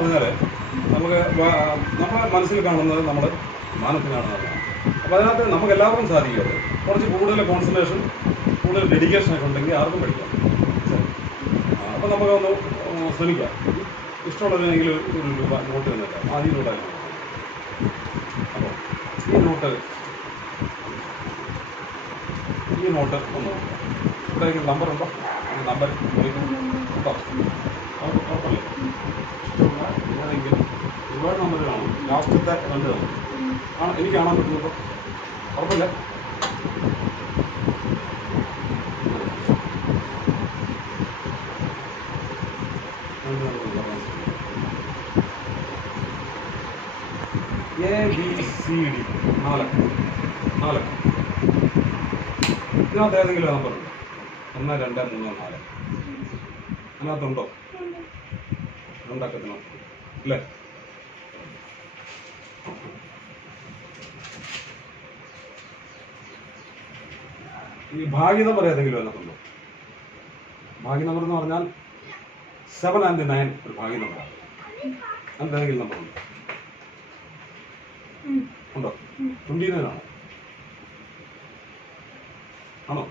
പറഞ്ഞാൽ നമുക്ക് നമ്മുടെ മനസ്സിൽ കാണുന്നത് നമ്മൾ മാനത്തിൽ കാണുന്നതാണ്. അപ്പോൾ അതിനകത്ത് നമുക്ക് എല്ലാവർക്കും സാധിക്കും. കുറച്ച് കൂടുതൽ കോൺസെൻട്രേഷൻ, കൂടുതൽ ഡെഡിക്കേഷനൊക്കെ ഉണ്ടെങ്കിൽ ആർക്കും പഠിക്കാം. അപ്പോൾ നമുക്കൊന്ന് ശ്രമിക്കാം. ഇഷ്ടമുള്ളതിനെങ്കിൽ ഒരു രൂപ നോട്ട് തന്നേക്കാം. ആദ്യം നോട്ടായിരുന്നു. അപ്പോൾ ഈ നോട്ട് ഒന്ന് ഇവിടെ നമ്പറുണ്ടോ? നമ്പർ കേട്ടോ, കുഴപ്പമില്ല. ഇഷ്ടമുള്ള ഏതെങ്കിലും ഒരുപാട് നമ്പർ കാണും. ലാസ്റ്റത്തെ 2 ആണ് എനിക്ക് കാണാൻ പറ്റുന്നത്. കുഴപ്പമില്ല. ABCD 4 ഇതിനകത്ത് ഏതെങ്കിലും നമ്പറുണ്ടോ? 1 2 3 4 അതിനകത്തുണ്ടോ? ഉണ്ടാക്കത്തിനോ അല്ലേ? ഈ ഭാഗ്യ നമ്പർ ഏതെങ്കിലും അതിനകത്തുണ്ടോ? ഭാഗ്യ നമ്പർ എന്ന് പറഞ്ഞാൽ 7 and 9 ഒരു ഭാഗ്യ നമ്പറാണ്. അതിന് ഏതെങ്കിലും നമ്പറുണ്ടോ? ഉണ്ടോ? 29 ആണോ?